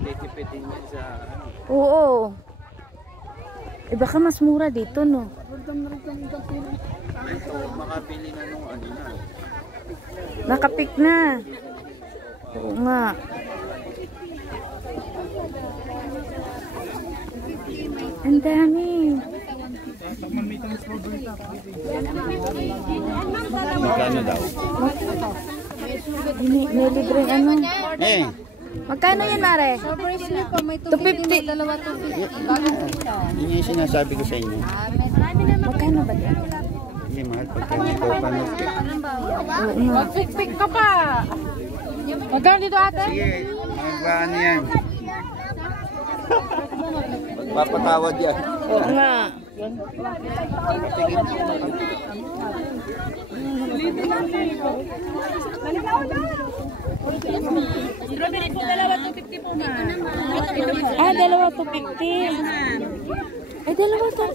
Titipitin yan sa ano. Oo. Eh baka mas mura dito, no? Ito, makapili na nung ano na. Nakapik na. Oo nga. Ang dami. Magkano daw? May libreng ano. Eh, Magkano yan, Mare? 250. yun yung sinasabi ko sa inyo. Magkano ba yan? Hindi, mahal pagka ikaw pa nag Magpikpik ka pa. Magkano dito, ate? Sige, magbaano yan. Magpapatawad yan. Oo nga. Strawberry po, dalawa 250 po, ma'am. Ah, dalawa 250. Ay, dalawa to.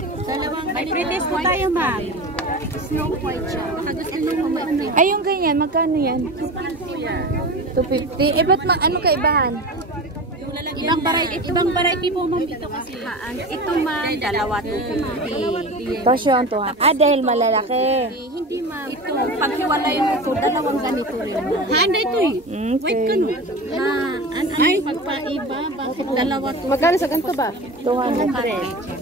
May pretest po tayo, ma'am. Snow white siya. Baka gusto nyo mamati. Ay, yung ganyan, magkano yan? 250. Eh, ba't ano kaibahan? Ibang variety po, ma'am. Ito kasi. Ito, ma'am, dalawa 250. Tapos yung to. Ah, dahil malalaki. Hindi, ma'am. Ito, paghiwalay mo ito, dalawang ganito rin. Handa ito eh. Wait ka no. Ay, magpaiba. Bakit dalawa to? Magkano sa ganito ba? 200.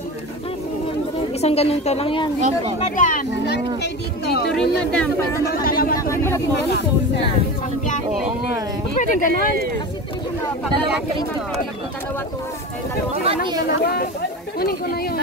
Isang ganito lang yan. Opo. Madam, lapit kayo dito. Dito rin, madam. Pwede mo dalawa Oo nga eh. Pwede ganon. Dalawa to ito. Dalawa to. Dalawa. Kunin ko na yun.